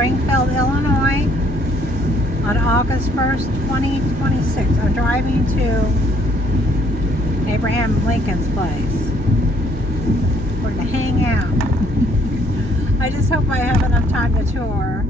Springfield, Illinois on August 1st, 2026. I'm driving to Abraham Lincoln's place. We're going to hang out. I just hope I have enough time to tour.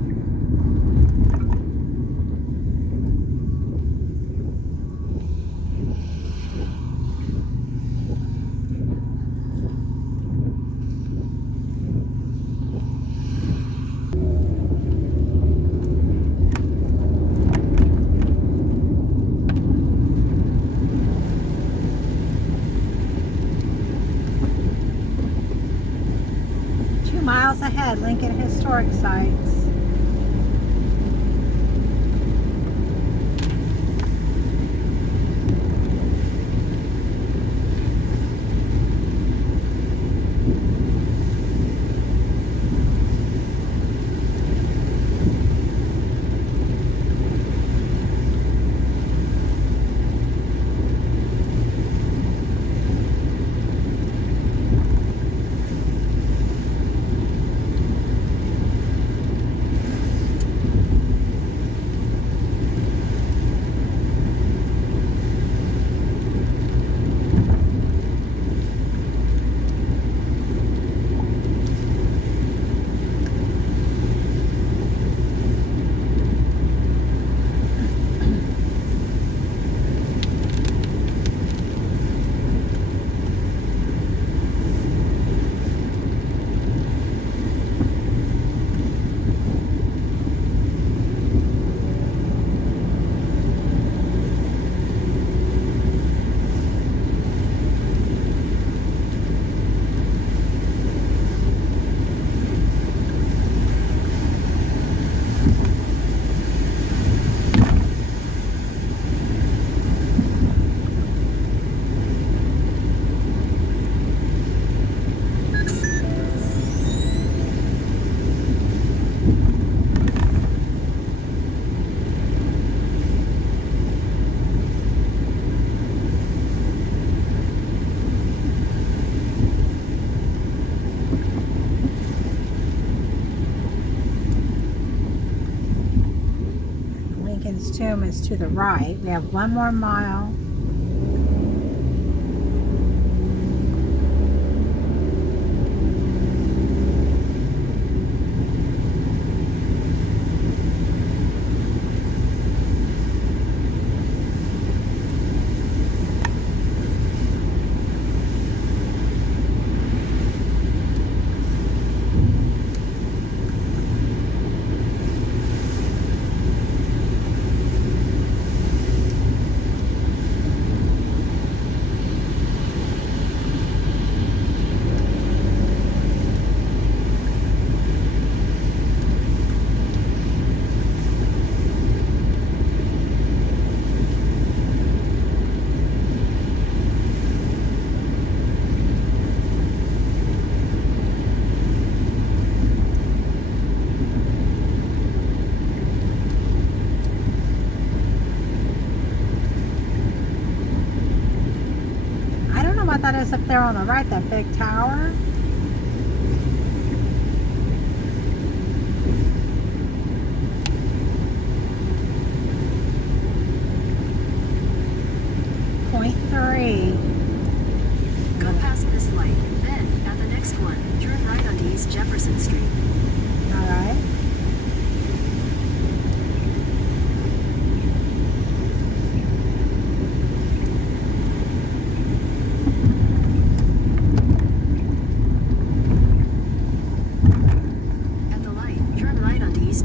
2 miles ahead, Lincoln Historic Sites. Lincoln's tomb is to the right. We have 1 more mile. What that is up there on the right, that big tower. Point 3. Go past this light, then at the next one, turn right onto East Jefferson Street. All right.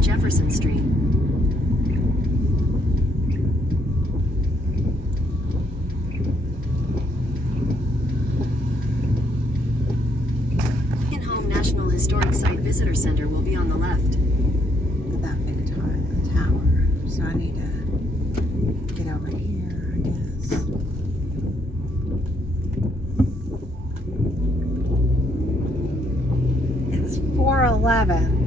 Jefferson Street. Home National Historic Site Visitor Center will be on the left. That big tower. So I need to get over here, I guess. It's 4:11.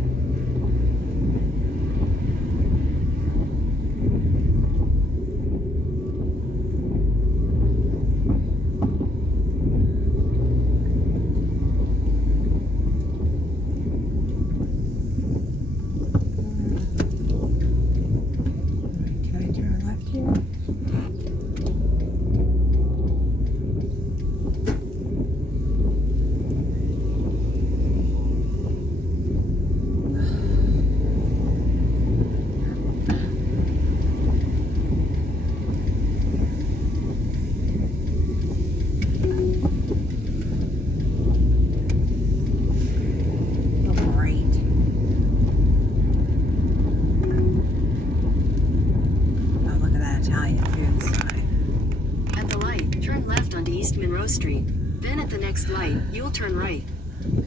Street. Then at the next light, you'll turn right. Okay.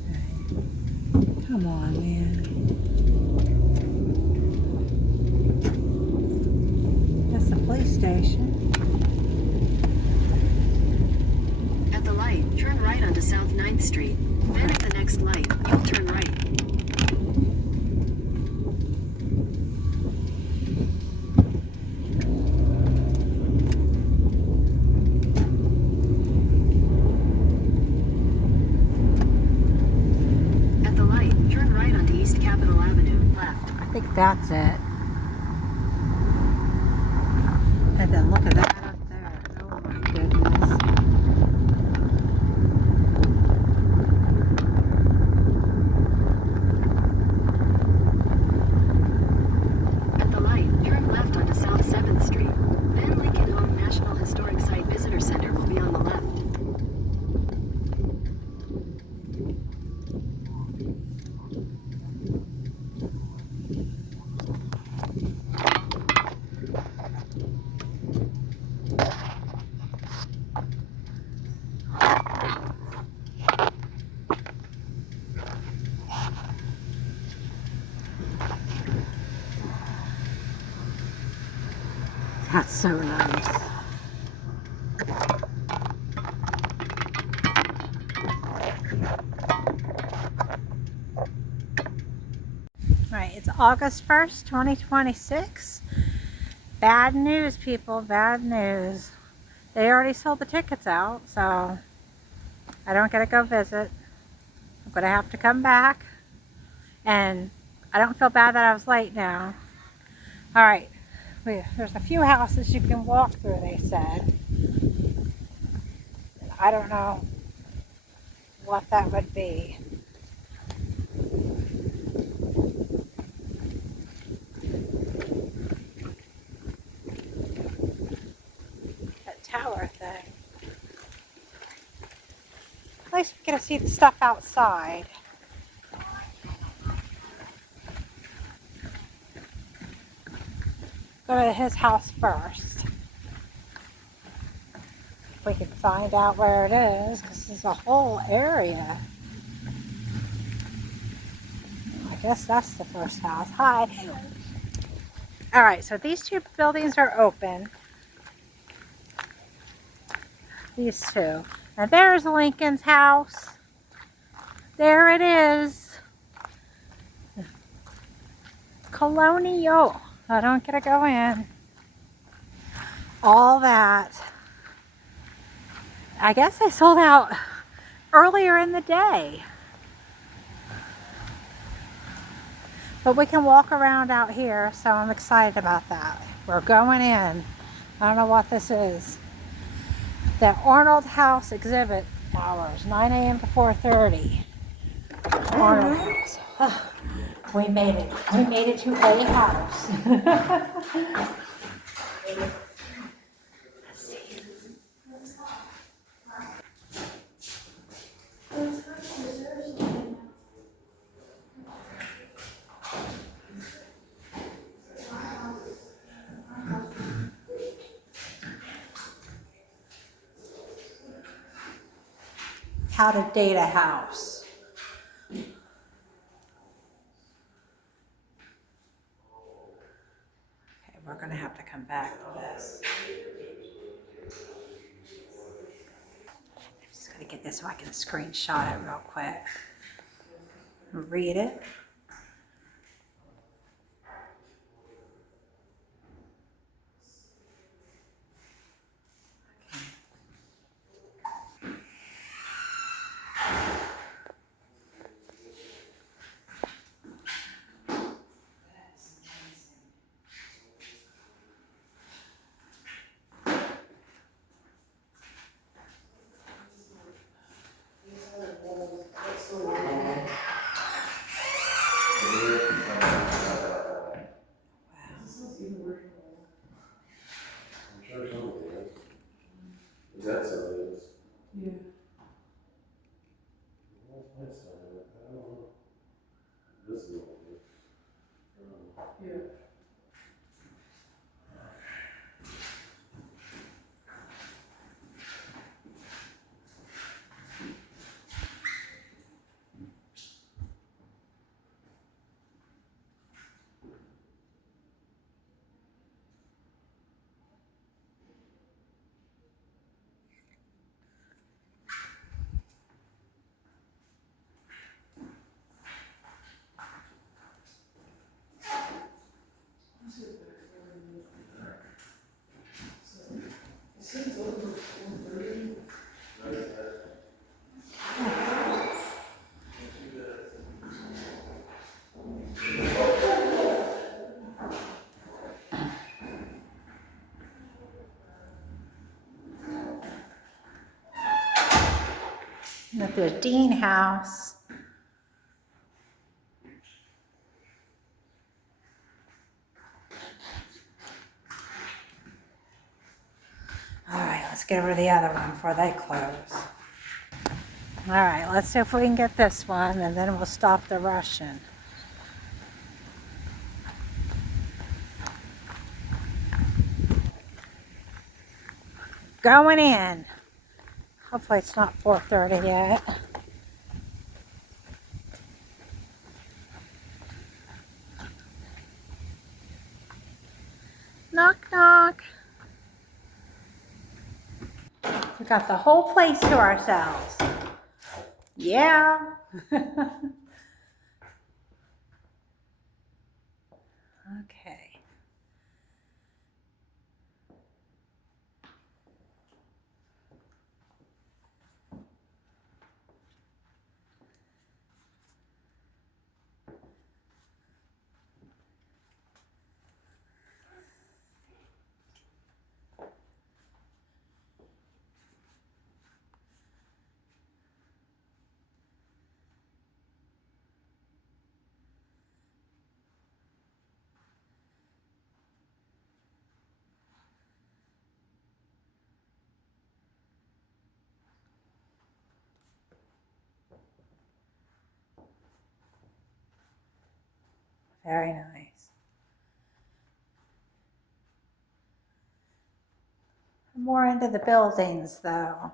Come on, man. That's the police station. At the light, turn right onto South 9th Street. Then at the next light, you'll turn right. At the light, turn right onto East Capitol Avenue, left. I think that's it. And then look at that up there. Oh my goodness. At the light, turn left onto South 7th Street. Then Lincoln Home National Historic Site Visitor Center will be on the left. That's so nice. Right, it's August 1st, 2026. Bad news, people, bad news. They already sold the tickets out, so I don't get to go visit. I'm going to have to come back. And I don't feel bad that I was late now. All right, there's a few houses you can walk through, they said. I don't know what that would be. That tower thing. At least we get to see the stuff outside. Go to his house first. If we can find out where it is, because there's a whole area. I guess that's the first house. Hi. All right, so these two buildings are open. These two. And there's Lincoln's house. There it is. Colonial. I don't get to go in. All that. I guess they sold out earlier in the day. But we can walk around out here, so I'm excited about that. We're going in. I don't know what this is. The Arnold House exhibit hours, 9 a.m. to 4:30. Arnold House. Oh, we made it. We made it to a house. Let's see. How to date a house. Okay, we're going to have to come back to this. I'm just going to get this so I can screenshot it real quick. Read it. at the Dean house. All right, let's get over to the other one before they close. All right, let's see if we can get this one, and then we'll stop the rushing. Going in. Hopefully it's not 4:30 yet. Knock, knock. We got the whole place to ourselves. Yeah. Okay. Very nice. More into the buildings, though.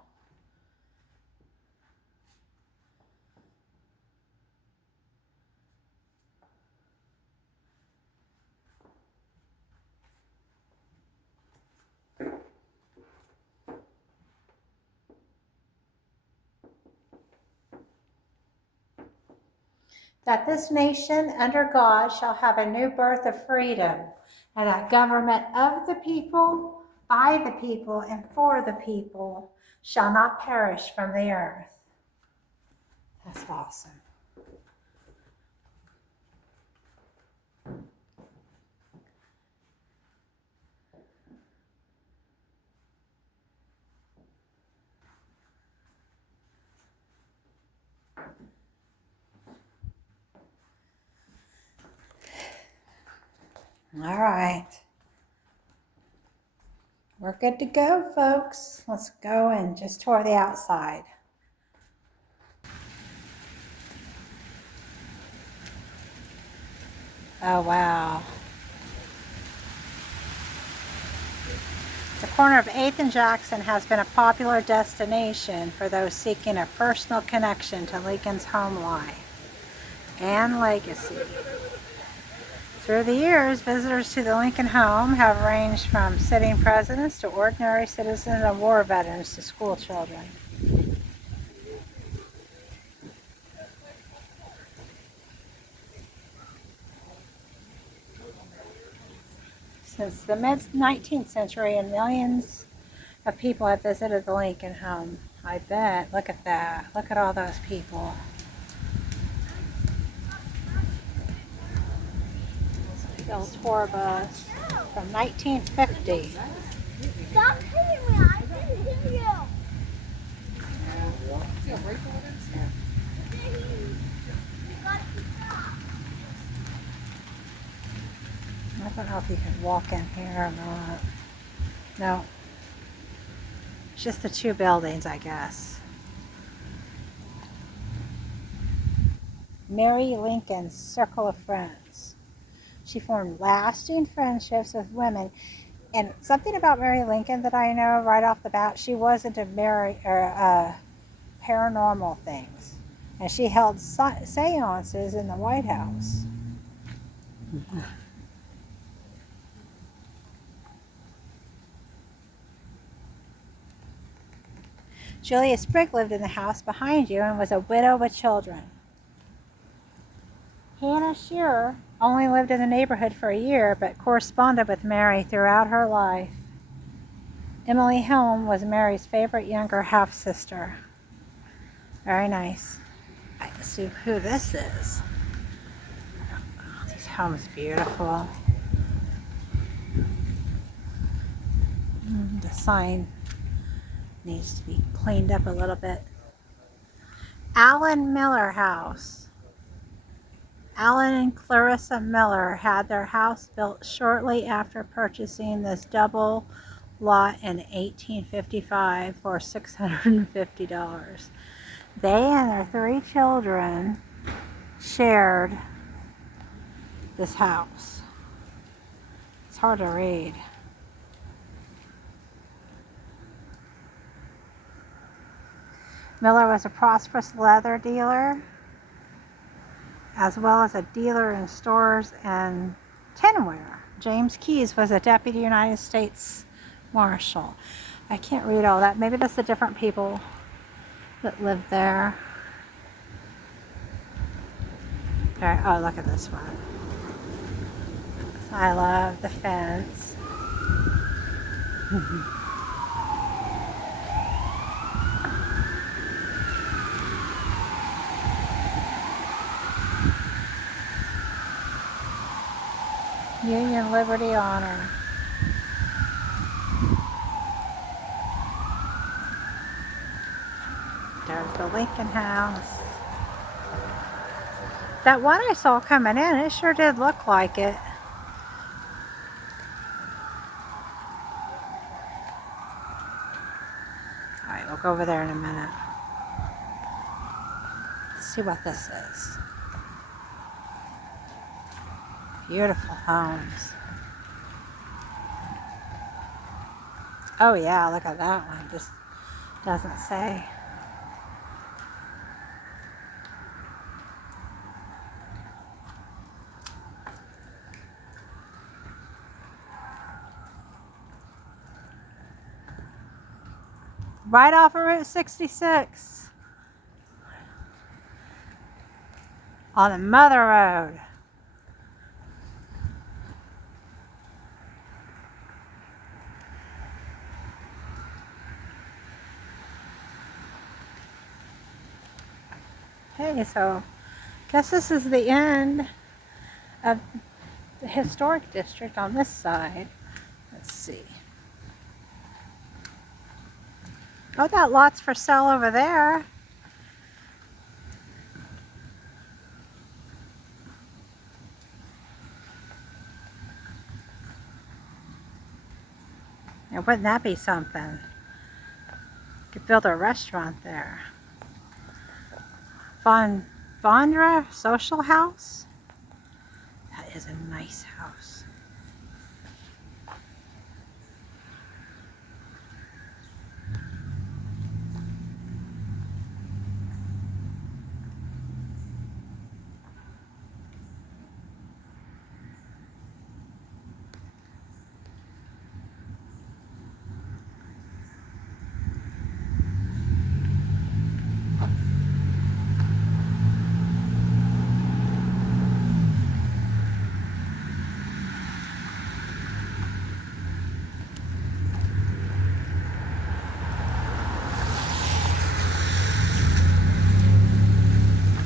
That this nation under God shall have a new birth of freedom, and a government of the people, by the people, and for the people shall not perish from the earth. That's awesome. All right. We're good to go, folks. Let's go and just tour the outside. Oh, wow. The corner of 8th and Jackson has been a popular destination for those seeking a personal connection to Lincoln's home life and legacy. Through the years, visitors to the Lincoln home have ranged from sitting presidents to ordinary citizens and war veterans to school children. Since the mid-19th century, millions of people have visited the Lincoln home. I bet. Look at that. Look at all those people. Bill's tour bus from 1950. Stop hitting me! I didn't hit you! I don't know if you can walk in here or not. No. It's just the two buildings, I guess. Mary Lincoln's circle of friends. She formed lasting friendships with women. And something about Mary Lincoln that I know right off the bat, she wasn't paranormal things. And she held seances in the White House. Julia Sprigg lived in the house behind you and was a widow with children. Hannah Shearer only lived in the neighborhood for a year, but corresponded with Mary throughout her life. Emily Helm was Mary's favorite younger half-sister. Very nice. Let's see who this is. Oh, this home is beautiful. The sign needs to be cleaned up a little bit. Allen Miller House. Alan and Clarissa Miller had their house built shortly after purchasing this double lot in 1855 for $650. They and their 3 children shared this house. It's hard to read. Miller was a prosperous leather dealer, as well as a dealer in stores and tinware. James Keyes was a deputy United States Marshal. I can't read all that. Maybe that's the different people that lived there. Okay. Oh, look at this one. I love the fence. Union Liberty Honor. There's the Lincoln House. That one I saw coming in, it sure did look like it. Alright, we'll go over there in a minute. Let's see what this is. Beautiful homes. Oh yeah, look at that one. Just doesn't say. Right off of Route 66. On the Mother Road. Okay, so I guess this is the end of the historic district on this side. Let's see. Oh, that lot's for sale over there. Now, wouldn't that be something? Could build a restaurant there. Vondra Social House. That is a nice house.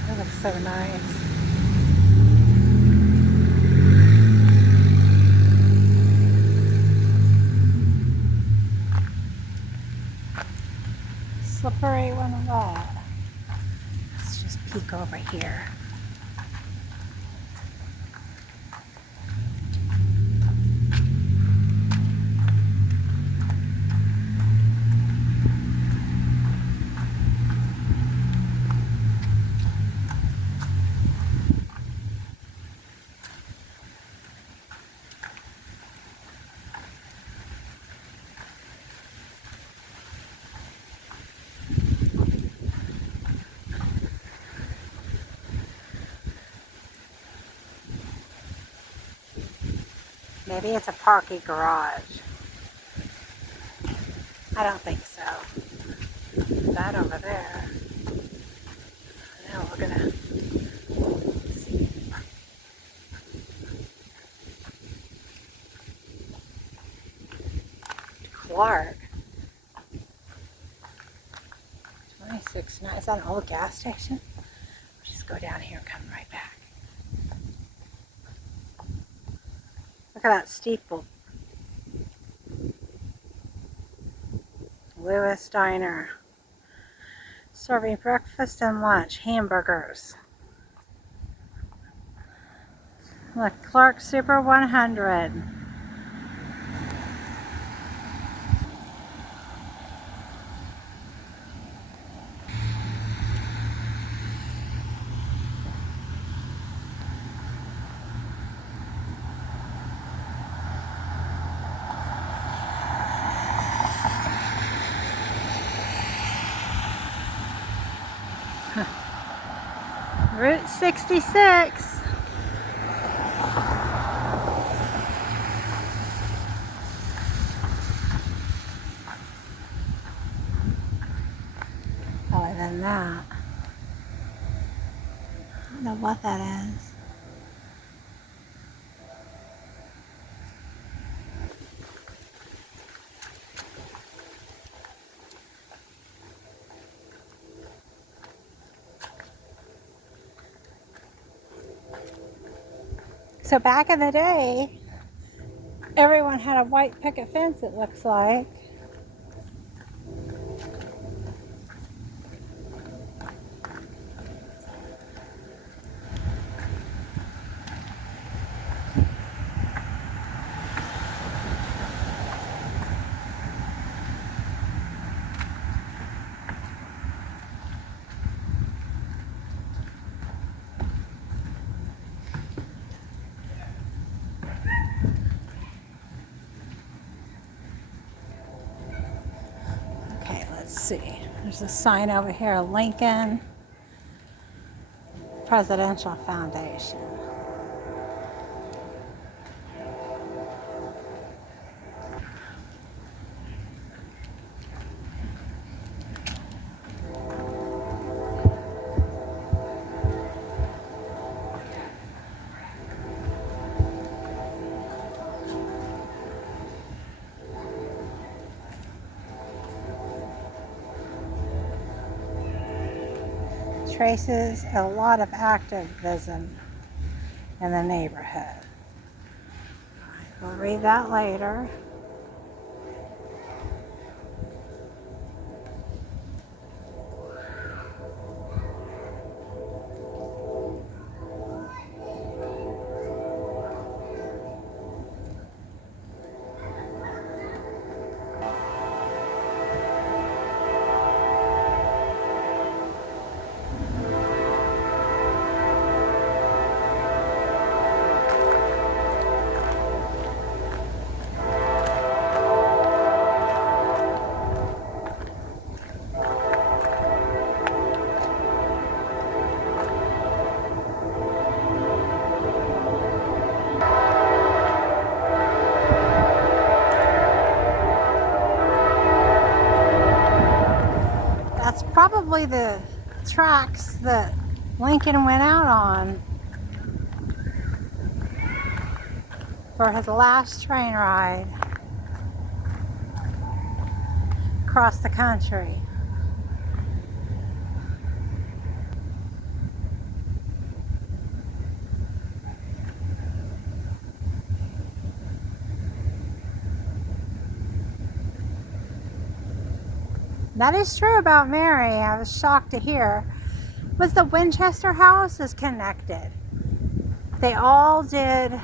That looks so nice. Slippery one of that. Let's just peek over here. Maybe it's a parking garage. I don't think so. That over there. Now we're gonna see. Clark. 26.9. Is that an old gas station? We'll just go down here and come right back. Look at that steeple. Lewis Diner. Serving breakfast and lunch, hamburgers. Look, Clark Super 100. Route 66. Other than that, I don't know what that is. So back in the day, everyone had a white picket fence, it looks like. Okay, let's see. There's a sign over here, Lincoln Presidential Foundation. Traces a lot of activism in the neighborhood. We'll read that later. That's probably the tracks that Lincoln went out on for his last train ride across the country. That is true about Mary. I was shocked to hear. Was the Winchester house is connected. They all did,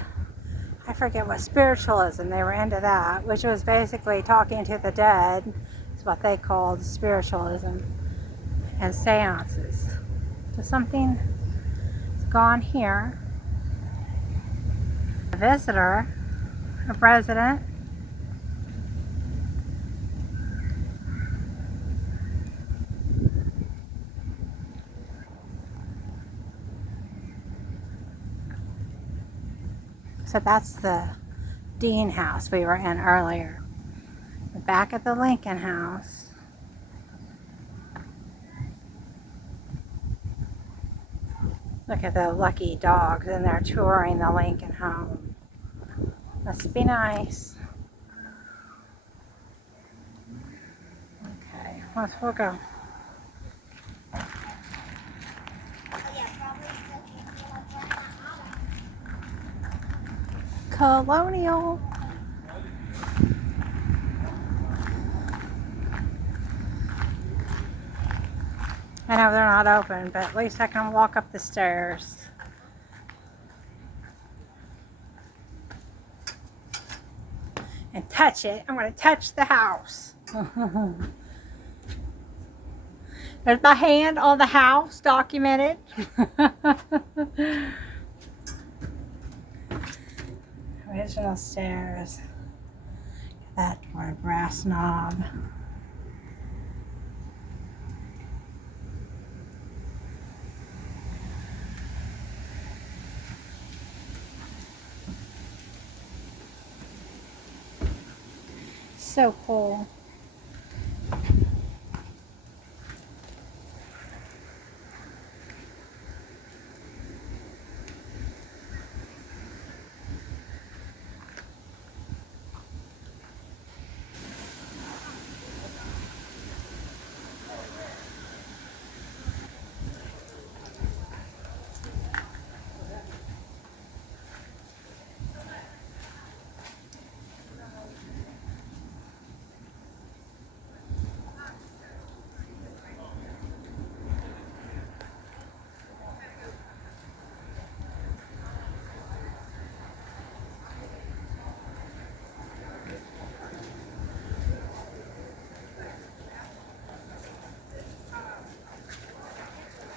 I forget what, spiritualism. They were into that, which was basically talking to the dead. It's what they called spiritualism and seances. So something has gone here. A visitor, a resident. So that's the Dean house we were in earlier. The back of the Lincoln house. Look at the lucky dogs in there touring the Lincoln home. Must be nice. Okay, we'll go. Colonial. I know they're not open, but at least I can walk up the stairs. And touch it. I'm going to touch the house. There's my hand on the house, documented. Original stairs. That for a brass knob. So cool.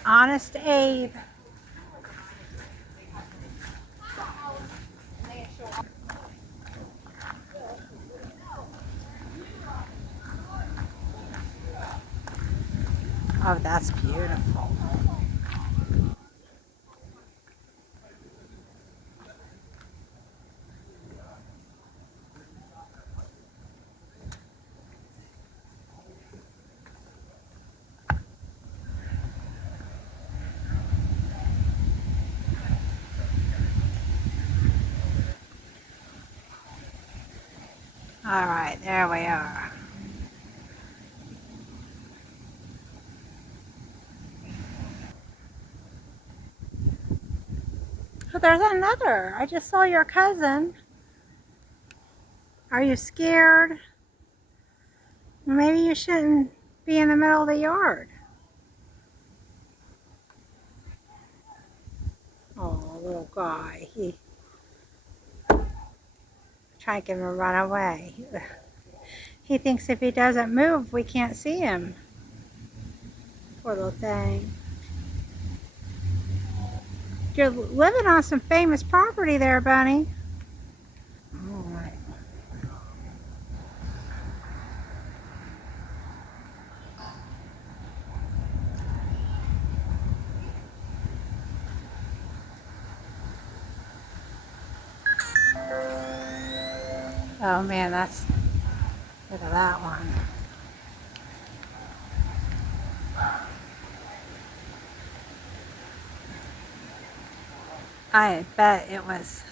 Honest Abe. Oh, that's beautiful. All right, there we are. Oh, there's another. I just saw your cousin. Are you scared? Maybe you shouldn't be in the middle of the yard. Oh, little guy. He trying to get him to run away. He thinks if he doesn't move, we can't see him. Poor little thing. You're living on some famous property there, Bunny. All right. Oh man, look at that one. I bet it was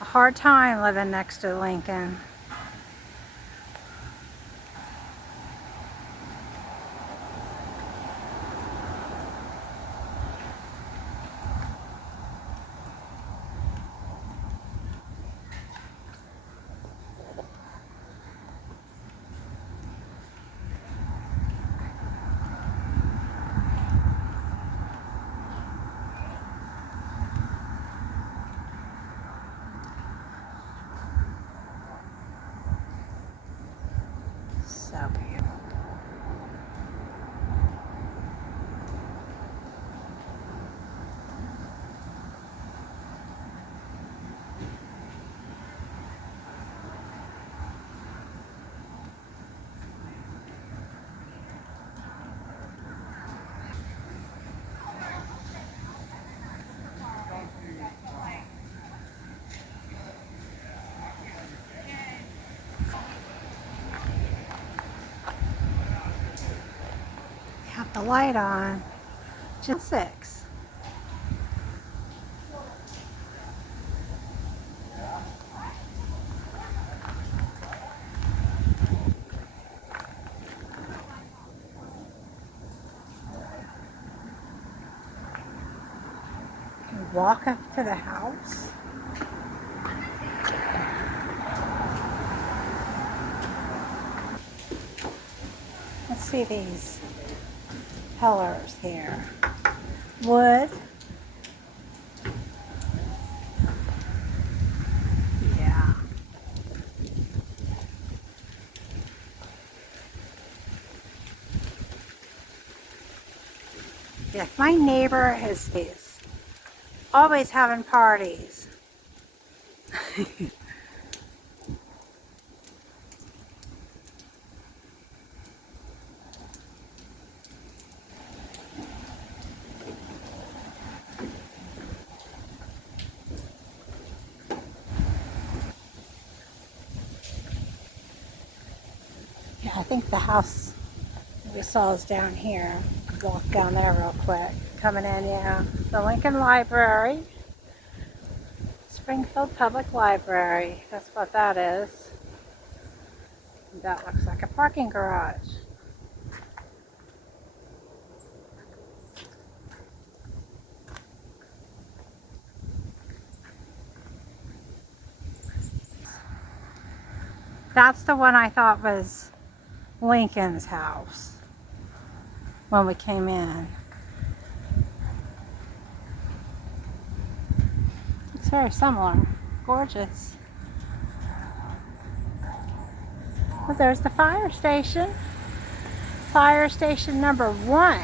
a hard time living next to Lincoln. So beautiful. Have the light on. Just 6. Walk up to the house. Let's see these. pillars here. Wood. Yeah. Yeah, my neighbor is always having parties. Yeah, I think the house we saw is down here. Walk down there real quick. Coming in, yeah. The Lincoln Library. Springfield Public Library. That's what that is. That looks like a parking garage. That's the one I thought was Lincoln's house when we came in. It's very similar. Gorgeous. Well, there's the fire station. Fire station number 1.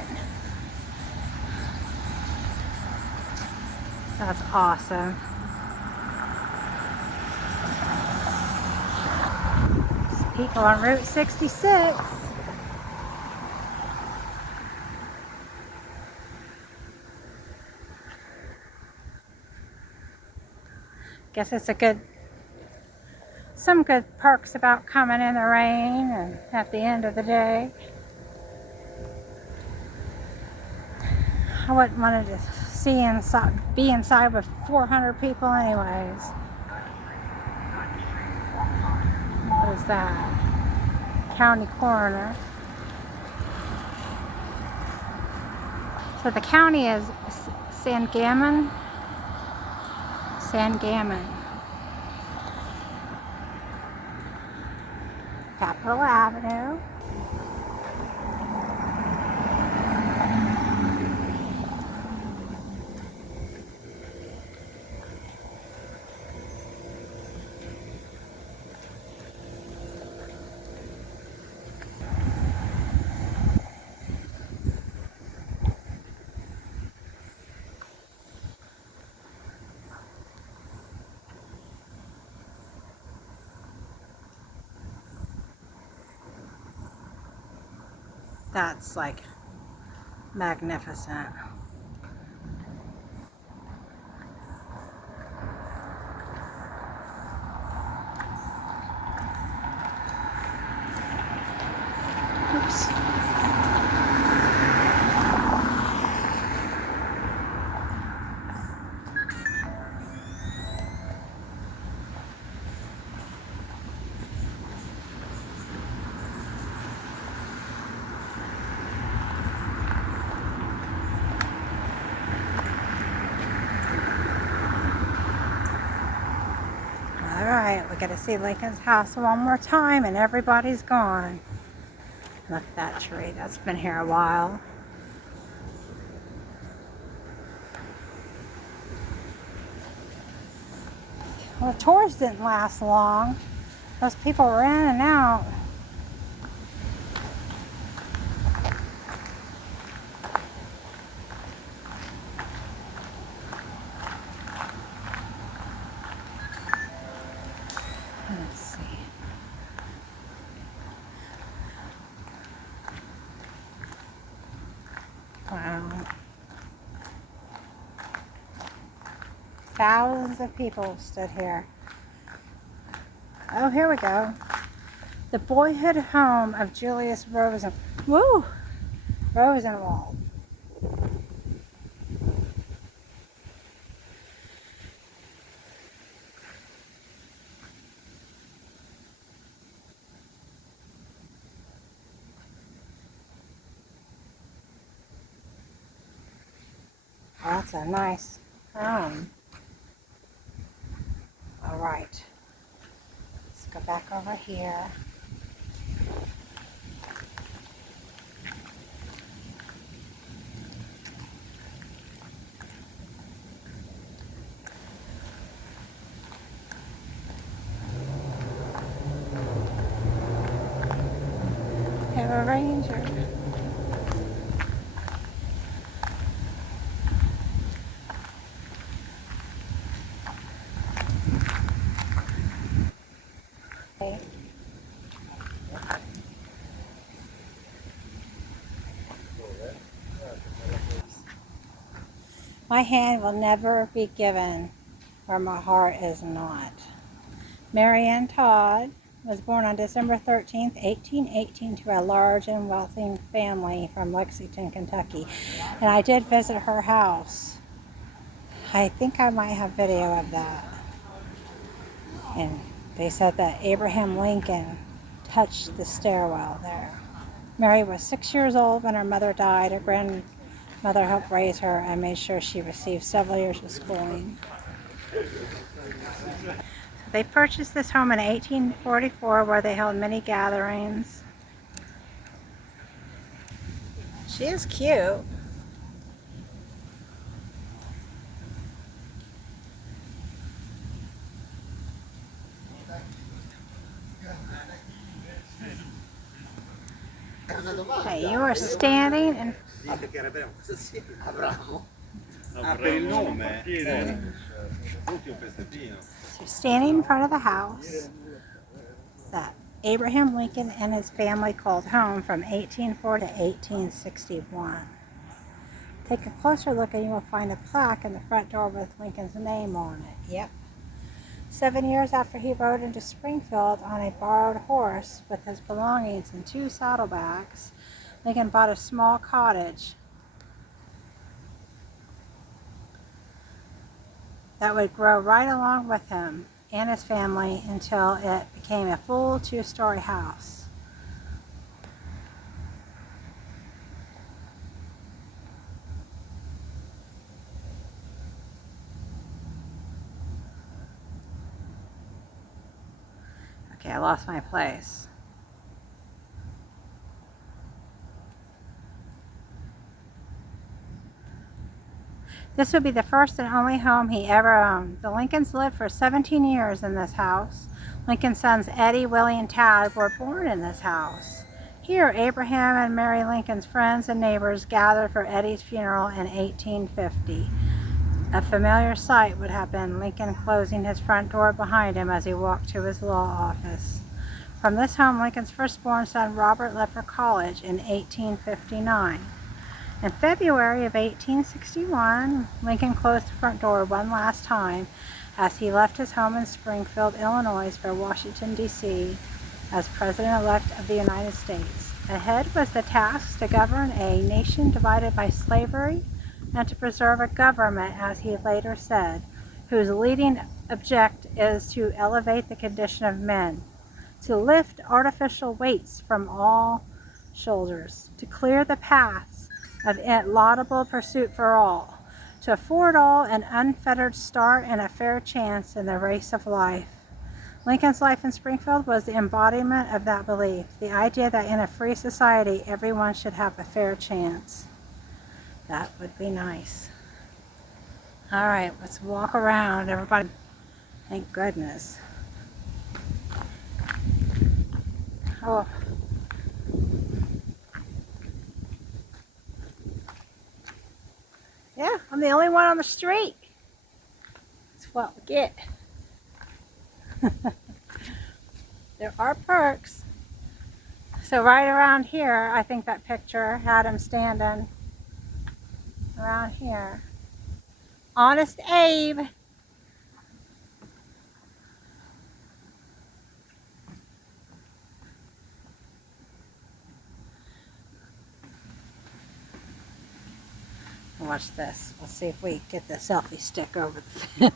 That's awesome. There's people on Route 66. Guess it's some good perks about coming in the rain and at the end of the day. I wouldn't want to be inside with 400 people anyways. What is that? County coroner. So the county is Sangamon. Capitol Avenue. That's like magnificent. Oops. Alright, we gotta see Lincoln's house one more time and everybody's gone. Look at that tree, that's been here a while. Well, the tours didn't last long. Those people were in and out. Let's see. Wow. Thousands of people stood here. Oh, here we go. The boyhood home of Julius Rosenwald. Oh, that's a nice home. All right. Let's go back over here. a ranger. Okay. My hand will never be given where my heart is not. Mary Ann Todd was born on December 13th, 1818 to a large and wealthy family from Lexington, Kentucky. And I did visit her house. I think I might have video of that. And they said that Abraham Lincoln touched the stairwell there. Mary was 6 years old when her mother died. Her grandmother helped raise her and made sure she received several years of schooling. They purchased this home in 1844 where they held many gatherings. She is cute. Okay, you are standing in... So standing in front of the house that Abraham Lincoln and his family called home from 1840 to 1861. Take a closer look and you will find a plaque in the front door with Lincoln's name on it. Yep. 7 years after he rode into Springfield on a borrowed horse with his belongings and 2 saddlebags, Lincoln bought a small cottage that would grow right along with him and his family until it became a full 2-story house. Okay, I lost my place. This would be the first and only home he ever owned. The Lincolns lived for 17 years in this house. Lincoln's sons Eddie, Willie, and Tad were born in this house. Here, Abraham and Mary Lincoln's friends and neighbors gathered for Eddie's funeral in 1850. A familiar sight would have been Lincoln closing his front door behind him as he walked to his law office. From this home, Lincoln's firstborn son Robert left for college in 1859. In February of 1861, Lincoln closed the front door one last time as he left his home in Springfield, Illinois for Washington, D.C. as President-elect of the United States. Ahead was the task to govern a nation divided by slavery and to preserve a government, as he later said, whose leading object is to elevate the condition of men, to lift artificial weights from all shoulders, to clear the paths of laudable pursuit for all, to afford all an unfettered start and a fair chance in the race of life. Lincoln's life in Springfield was the embodiment of that belief, the idea that in a free society everyone should have a fair chance. That would be nice. All right, let's walk around, everybody. Thank goodness. Oh. Yeah, I'm the only one on the street. That's what we get. There are perks. So right around here, I think that picture had him standing around here. Honest Abe. Watch this. Let's see if we get the selfie stick over the fence.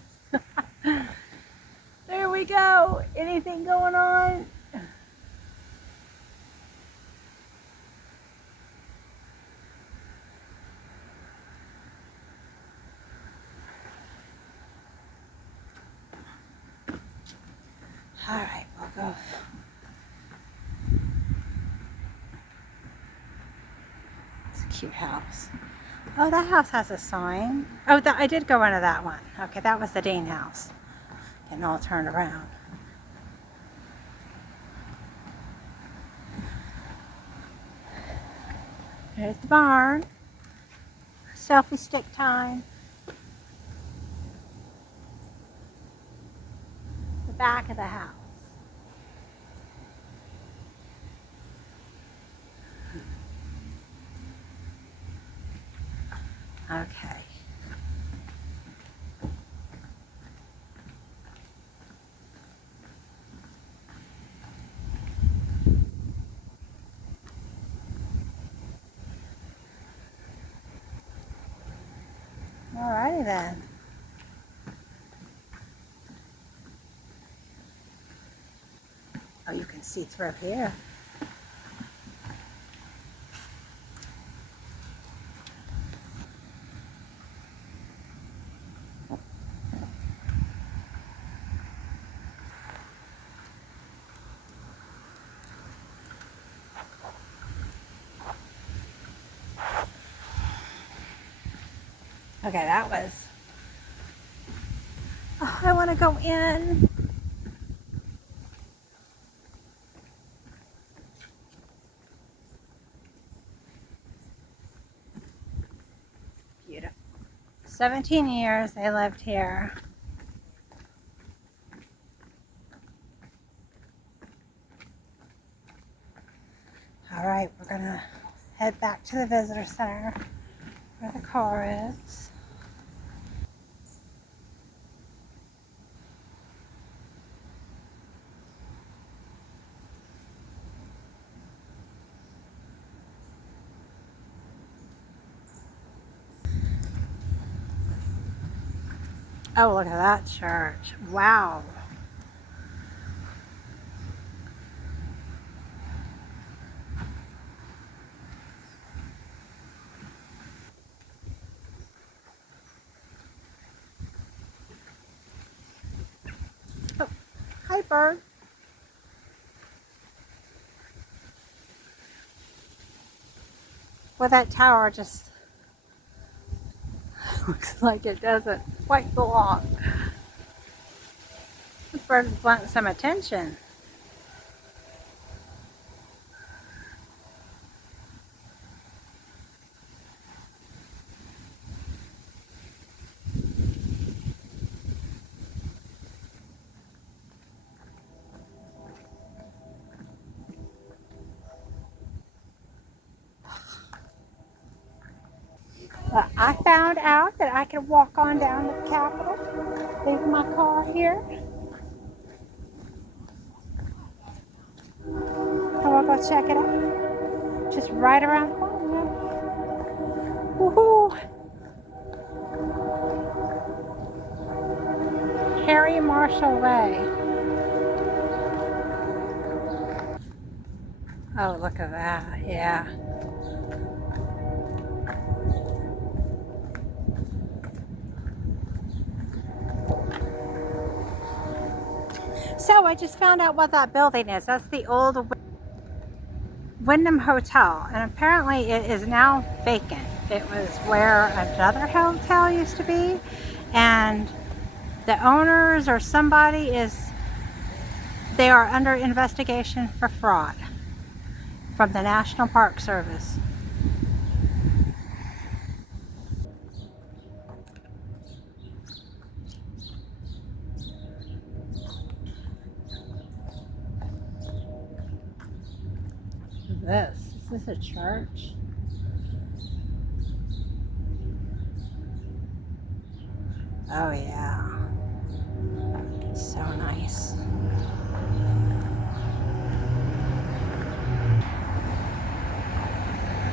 There we go. Anything going on? All right, we'll go. It's a cute house. Oh, that house has a sign. Oh, I did go into that one. Okay, that was the Dean house. Getting all turned around. There's the barn. Selfie stick time. The back of the house. Okay. Alrighty then. Oh, you can see through here. Okay, that was. Oh, I want to go in. Beautiful. 17 years they lived here. All right, we're gonna head back to the visitor center where the car is. Oh, look at that church. Wow. Oh, hi, bird. Well, that tower just looks like it doesn't quite belong. This bird's wanting some attention. But I found out that I could walk on down to the Capitol, leave my car here. And we'll go check it out. Just right around the corner. Woohoo! Harry Marshall Way. Oh, look at that. Yeah. So I just found out what that building is. That's the old Wyndham Hotel, and apparently it is now vacant. It was where another hotel used to be, and the owners or somebody they are under investigation for fraud from the National Park Service. Is this a church? Oh yeah, so nice.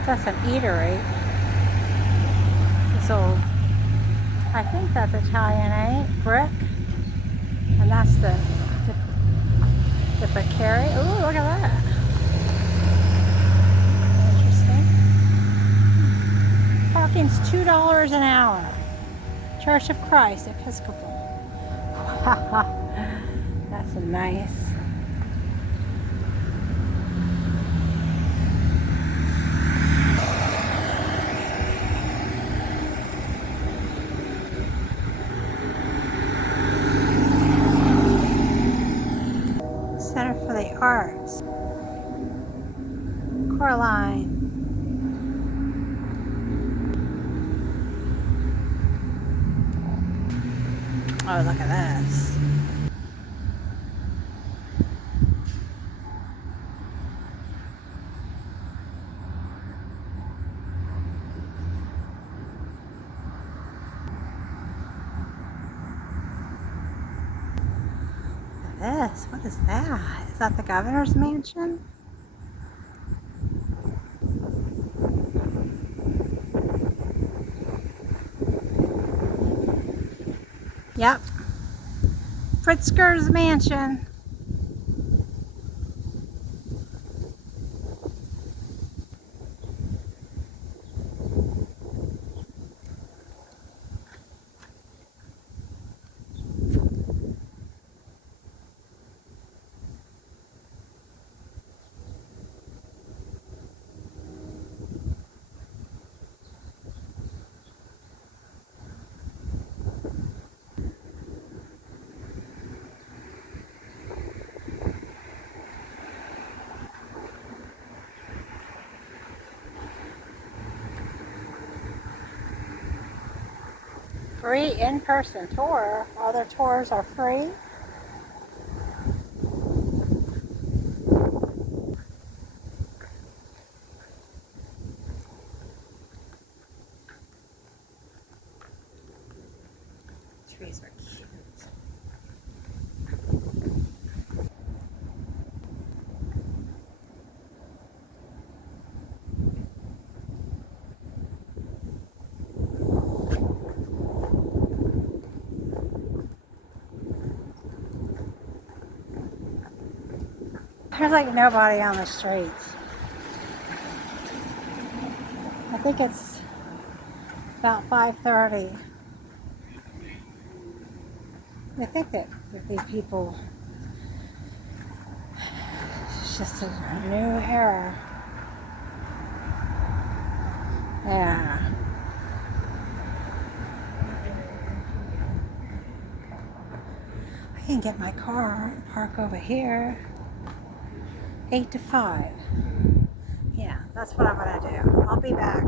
That's an eatery. This old, I think that's Italianate brick, and that's the Baccari. Ooh, look at that. Parking's $2 an hour. Church of Christ, Episcopal. That's nice. Center for the Arts. Coraline. Oh, look at this. This, what is that? Is that the governor's mansion? Yep. Pritzker's mansion. Free in-person tour. Other tours are free. Trees are cute. There's like nobody on the streets. I think it's about 5:30. I think that these people, it's just a new era. Yeah. I can get my car and park over here. 8 to 5. Yeah, that's what I'm gonna do. I'll be back.